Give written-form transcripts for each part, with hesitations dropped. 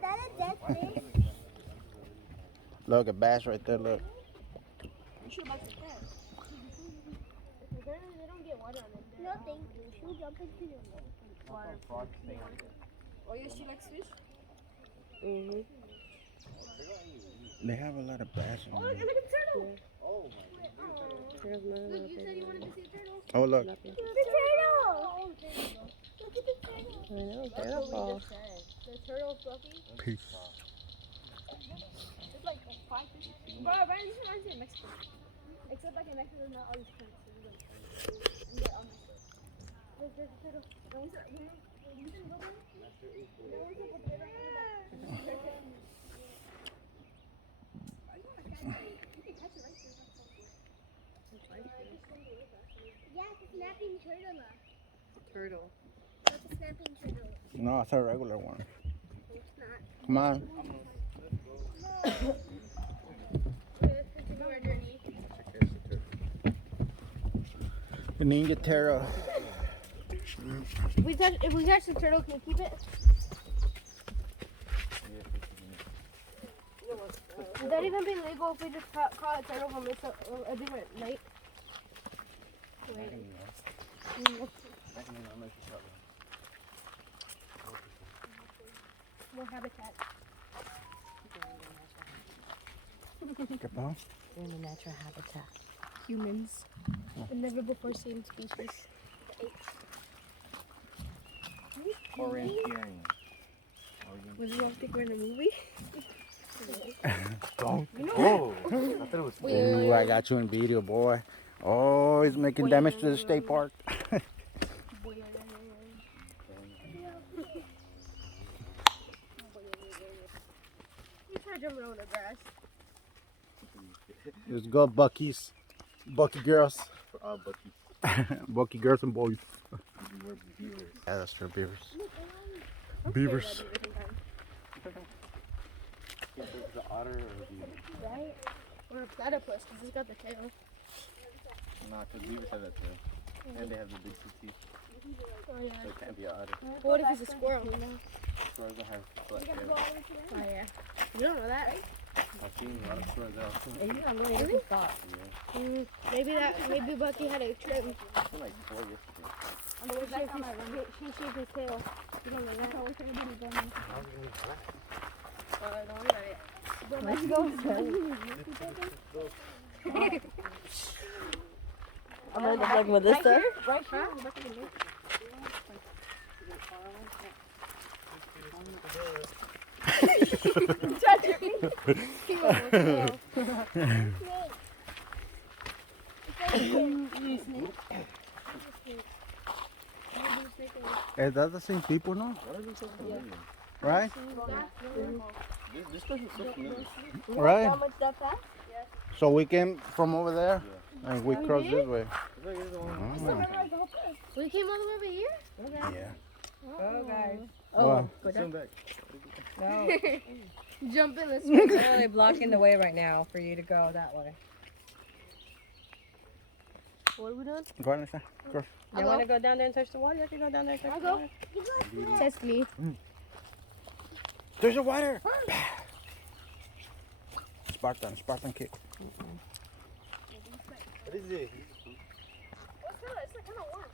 that a dead fish? Look, a bass right there, look. You should buy some crab. They don't get water on them. No, thank you. She'll jump into your water. Oh, yeah, she likes fish? Mm-hmm. They have a lot of bass Oh, in look, there. look at the turtle. There's none of Look, that you said baby. you wanted to see a turtle? Oh, look. Nothing. The turtle! Look at the turtle. I know, That's turtle what we ball. just said. The turtle fluffy. Peace. It's like 5 fish. Bro, Brian, this reminds me of Mexico. Except like in Mexico, there's not all these plants. So there's like, and they're all messed up. Look, there's a turtle. No, we didn't go there. No, we can put it right there. Yeah, it's a snapping turtle. Turtle. That's a snapping turtle. No, it's a regular one. It's not. Come on. The Ninja Turtle. If we catch the turtle, can you keep it? Would that even be legal if we just caught a turtle from a different lake? More habitat. Come on. They're in the natural habitat. Humans. The never before seen species. Corinthian. Was you all think we're in a movie? Oh. Ooh, I got you in video, boy. Oh, he's making damage to the state park. You try jumping over the grass. Let's go, Bucky's. Bucky girls. Bucky girls and boys. Yeah, that's for beavers. Beavers. The otter or the... Right? Or a platypus, because it's got the tail. No, because beavers have that tail. And they have the big teeth. Oh, yeah. So it can't be an otter. What if it's a squirrel? Squirrels don't have flat tails. Oh, yeah. You don't know that, right? I've seen a lot of squirrels out. And you got really good spot. Maybe Bucky had a trim. I've seen like 4 yesterday. On the way back on my run. She shaved his tail. You don't know that. I wish everybody done that. Don't worry about it. Let's go, son. I'm gonna look like Melissa. Right here. Is that the same people, no? Right? This doesn't look familiar. Right? How much stuff that? So we came from over there and we crossed this way. It's like, it's the one. Oh, We came all the way over here? yeah. Oh, guys. Well, Go Swim down. back. No. Jump in, let's They're really blocking the way right now for you to go that way. What are we doing? go on, Lisa. Cross. You want to go down there and touch the water? You can go down there and touch I'll the go. water. Test me. There's a water. Spartan kick. What is it? It's like kind of warm.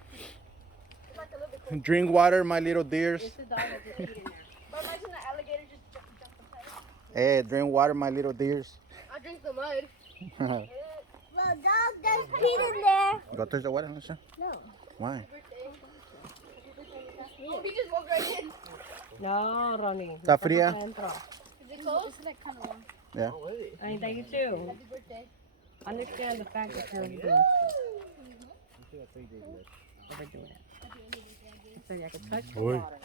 It's like a little bit cold. Drink water, my little deers. It's the dog that just eating there. But imagine the alligator just jump inside. Hey, drink water, my little deers. I drink the mud. Well, dog, there's Pete in there. Go touch the water, Lisa. No. Why? Oh, he just walked right in. No, Ronnie. ¿Está fría? Adentro. Is it cold? It's like kind of warm. Yeah. I thank you too. Happy birthday. Understand the fact that you're doing overdoing it. So I could touch the Oi. water.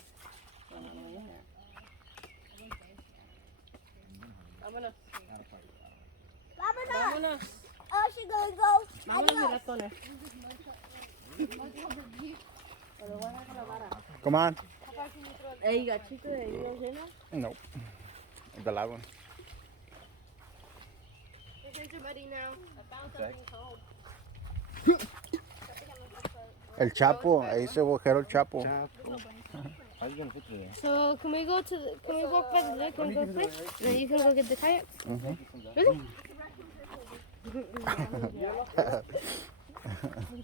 Vámonos. Vámonos. Vámonos. Oh, she's gonna go. Vámonos, Adios. ratones. Come on. Hey, you got chicken and you guys in there? Nope. The loud one. Here's your buddy now. I found something cold. El Chapo, ahí se agujero el Chapo. How's you gonna fit through there? So can we go to the, can we walk by the lake and go fish? And then you can go get the kayak. Mhm. Really?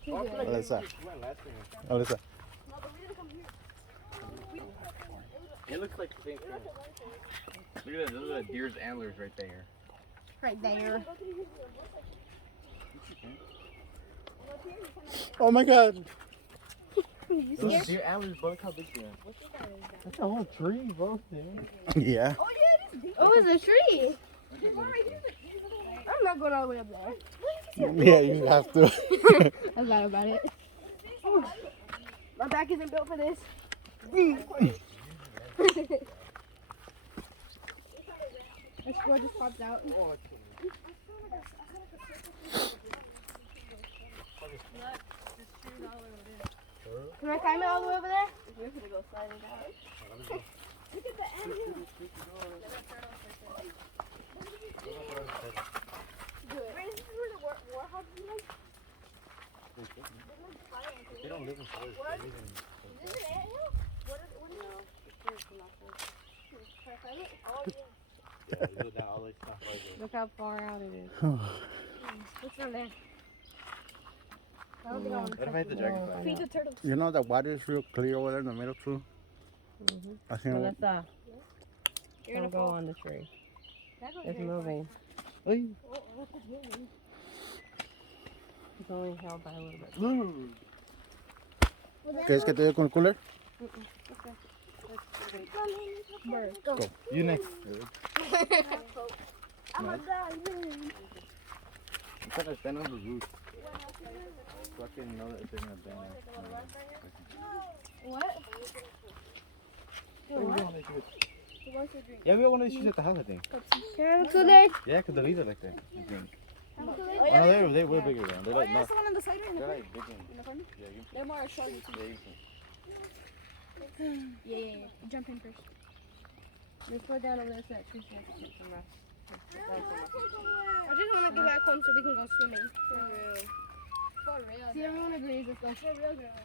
Alyssa. Alyssa. It looks like the same thing. Look at that. Those are the deer's antlers right there. Right there. Oh my God. Those deer antlers, bro. Look how big they are. That's a whole tree, bro. Yeah. Oh, it's a tree. I'm not going all the way up there. Yeah, you have to. I lied about it. My back isn't built for this. My score just popped out. Can I climb it all the way over there? We're gonna go sliding down. Look at the animal. Wait, is this where the warhogs be like? They don't live in forests. What? They live in. Is this an anthill? What is it? Can I climb it? Oh, yeah. Yeah, you go down all the way stuff right there. Look how far out it is. What's down there? I don't think I want to What if I hit the dragonfly? feed the turtles. You know the water is real clear over there in the middle too. Mm-hmm. I think. Melissa, You're don't gonna go fall. on the tree. That goes It's very moving. far. Oh, what's it moving? It's only held by a little bit. Well, then ¿Quieres que te dé con el cooler? Bird, go. You next. I'm a diamond. I'm trying to stand on the roof. So I can know that if they're gonna bend out. What? Yeah, we got one of these shoes. Who wants to drink? Yeah, we got one of these shoes at the house, I think. Can I have a Kool-Aid? Yeah, because the leaves are like that. I think. Have a Oh, Kool-Aid? no, they're way bigger than. They're Oh, like yeah, not. that's the one on the side right in the They're front. like big ones. In the front? Yeah, you They're more short. can. Yeah, you can. Yeah. Jump in first. Just go down over there so that tree so I can get some rest. I just want to get back home so we can go swimming. For real. For real. See, everyone agrees. Let's go. For real, girl.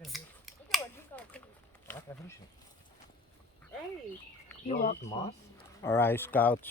I'm not gonna finish it. Hey. Yo, this moss? All right, scouts.